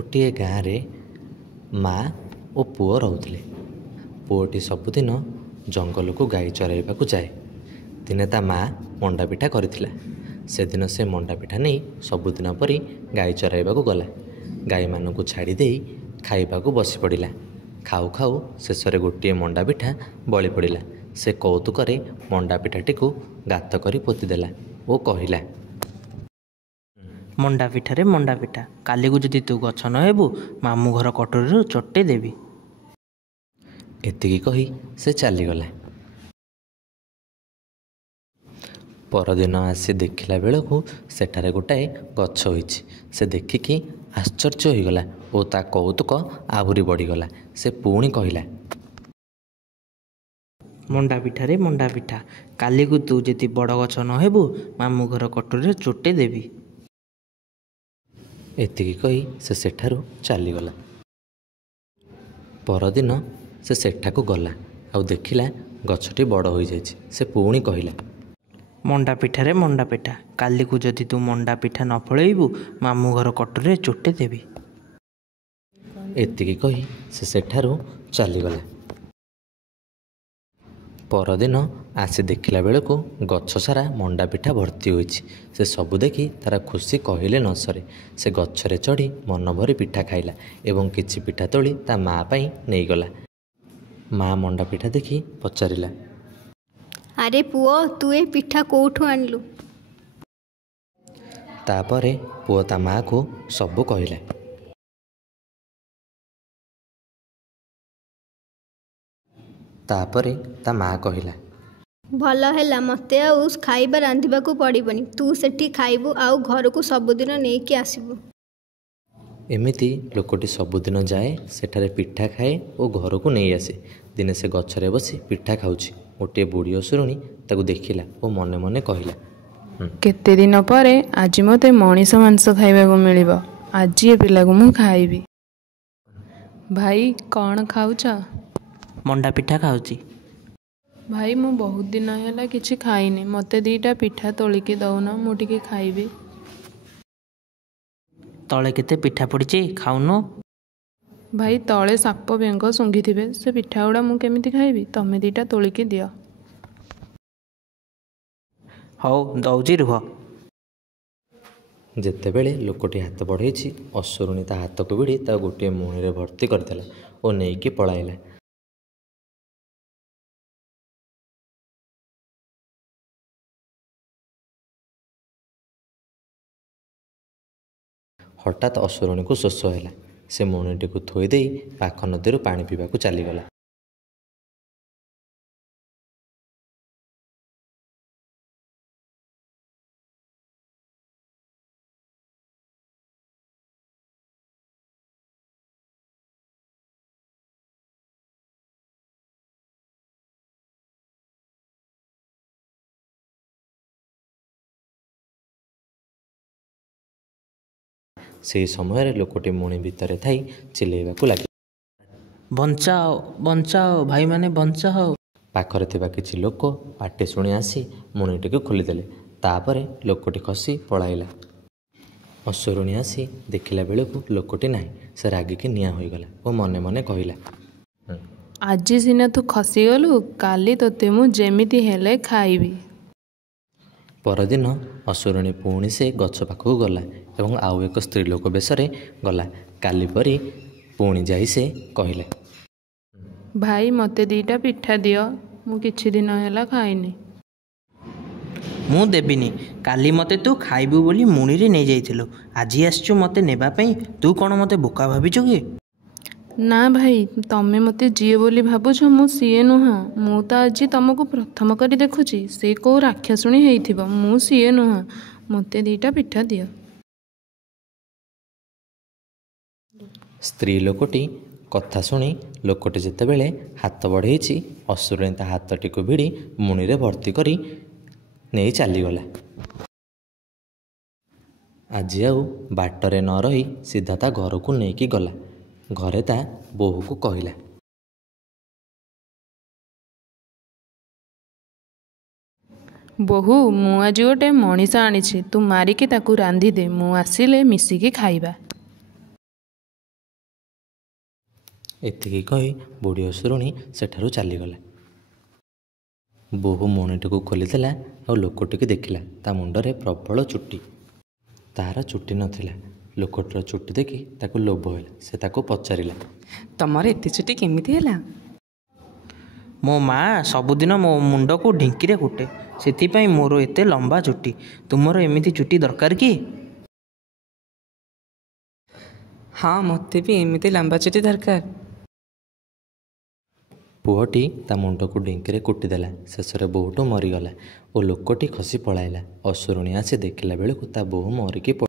गोटे गाँव रे माँ और पुओ रोते। पुओटी सबुदिन जंगल को गाई चराइबा जाए। दिने ता माँ मंडा पिठा करथिला। से दिन से मंडा पिठा नहीं सबुदिन परी गाई चराइबा गला। गाई मानू छाड़ी दे खाइबा बसी पड़ा। खाऊ खाऊ शेष गोटे मंडा पिठा बली पड़ा। से कौतुक मंडा पिठाटी को गात कर पोतीदेला और कहला, मंडा पिठारे मंडा पिठा, काली को जदि तू गछ न हेबू मामू घर कटोरी चटे देवी। एतिकी कही से चलीगला। परदिन आसी देखला बेलू सेठारे गोटाए गछ होइछि। से देखिकी आश्चर्य होइगला और ता कौतुक आहुरी बढ़ीगला। से पुणी कहला, मंडा पिठारे मंडा पिठा, काली को तू जदि बड़ गछ न हेबू मामू घर कटोरी चटे देवी। एतिकी कही से सेठारू चलीगला। परदिन से सेठाकू गला और देखिला गछटी बड़ हो जाइछि। से पुणी कहला, मंडा पिठारे मंडा पिठा, काली को जदि तू मंडा पिठा न फलैबू मामू घर कटोरी चटे देवी। एतिकी कही से सेठारू चलीगला। परदिन आसी देखला बेलू गछ सारा मंडा पिठा भर्ती होइछि। से सबु देखी तार खुशी कहले न सरे। से गछरे चढ़ी मन भरी पिठा खाइला एवं किछि पिठा तोली ता माँ पाई नहीं गला। माँ मंडा पिठा देखी पचारिला, अरे पुओ तू ए पिठा कोठू आनलु? तापरे पुओ ता माँ को सबु कहला। तापरे ता माँ कहला, भल है मते आउ खाइबा रांधिबा को पड़िबनी। तू सेठी खाइबू आउ घर को सबुदिन नेकी आसीबू। एमिति लोकटी सबुदिन जाए सेठारे पिठा खाए और घर को नहीं आसे। दिने से गछरे बसी पिठा खाऊछि। गोटे बुढ़ी असुरुणी ताकू देखिला और मने मने कहला, केते दिन परे आज मते मनीष मांस खाइबा को मिलिबो। आज ये पिला को मु खाइबी। भाई कौन खाउछ? मंडा पिठा खाऊची। भाई मु बहुत दिन है किछि खाइनी, मते दीटा पिठा तोलिकी दौना मु टिके खाइबी। तले केते पिठा पड़ीची खाउनो? भाई तले साप बेंग सुंघी थिबे, से पिठा गुड़ा मु केमिति खाइबी? तमे दीटा तोलिकी दियो। हौ दौजी रुह। जेतेबेले लोकटी हाथ बढ़ेछि असुरुणी ता हाथ को भिड़ी ता गोटे मुहणी रे भर्ती करदेला और नेइकी पळाइला। हठात असुरुणी को शोष है। से मुहणीटी को थोई दे पाख नदी पानी पीवा चलीगला। से समय लोकटी मुणी भितर थी चिल्लाइबा लगे, बंचाओ बंचाओ भाई माने बंचाओ। पाखरे थिबा किछि लोक पाटे शुणी आसी मुणीटी को खोलीदेले। तापरे लोकटी खसी पळाइला। असुरुणी आसी देखिला बेलू लोकटी नाही। से रागिकी निया होइगला और मने मने कहला, आज सिना तू खसीगलु, काली तोते मु जेमिति हेले खाइबी। परदिन असुरुणी पुणी से गछ पाखक गला एवं आउ एक स्त्री लोक बेसरे गला। काली परी पुणी जाई से कहले, भाई मते दीटा पिठा दियो, मु किछि दिन हैला खाइनी। मु देबिनी, काली मते तू खाइबू बोली मुणी रे नहीं जाइथिलु, आज आसचु मते नेबा पई। तू कोन मते बोका भाबिचु कि? ना भाई तमे मते जीए बोली भाबुछ, मु सीए नुह। मु तो आज तुमको प्रथम करी देखुची। से को राक्षसुणी हेइथिबो, मु सीए नुह। मते दीटा पिठा दियो। स्त्री लोकटी कथा शुणी लोकटी जेतेबेले हाथ बढ़ेछि असुरुणी ता हाथटी को भिड़ी मुणी रे भर्ती करी नहीं चलीगला। आज आउ बाटरे न रही सीधा ता घर को नेकी गला। घरे ता बोहू को कहला, बोहू मु आज गोटे मनीष आनी, तू मारिकी ताकू रांधि दे, मु आसिले मिसिकी खाइबा। ଏତିକି କହି ବୁଢ଼ୀ ଅସୁରୁଣୀ ସେଠାରୁ ଚାଲିଗଲା। ବୋହୂ ମଣିଟିକୁ ଖୋଲିଦେଲା ଆଉ ଲୋକଟିକି ଦେଖିଲା। ତା ମୁଣ୍ଡରେ ପ୍ରବଳ ଚୁଟି। ତାହାର ଚୁଟି ନଥିଲା। ଲୋକଟିର ଚୁଟି ଦେଖି ତାକୁ ଲୋଭ ହେଲା। ସେ ତାକୁ ପଚାରିଲା, ତମର ଏତେ ଚୁଟି କେମିତି ହେଲା? ମୋ ମା ସବୁଦିନ ମୋ ମୁଣ୍ଡକୁ ଢିଙ୍କିରେ କୁଟେ, ସେଥିପାଇଁ ମୋର ଏତେ ଲମ୍ବା ଚୁଟି। ତୁମର ଏମିତି ଚୁଟି ଦରକାର କି? ହଁ, ମୋତେ ବି ଏମିତି ଲମ୍ବା ଚୁଟି ଦରକାର। ପୁଅଟି ତା ମୁଣ୍ଡକୁ ଢିଙ୍କିରେ କୁଟିଦେଲା। ଶେଷରେ ବୋହୂଟି ମରିଗଲା ଓ ଲୋକଟି ଖସି ପଳାଇଲା। ଅସୁରୁଣୀ ଆସି ଦେଖିଲା ବେଳକୁ ତା ବୋହୂ ମରିକି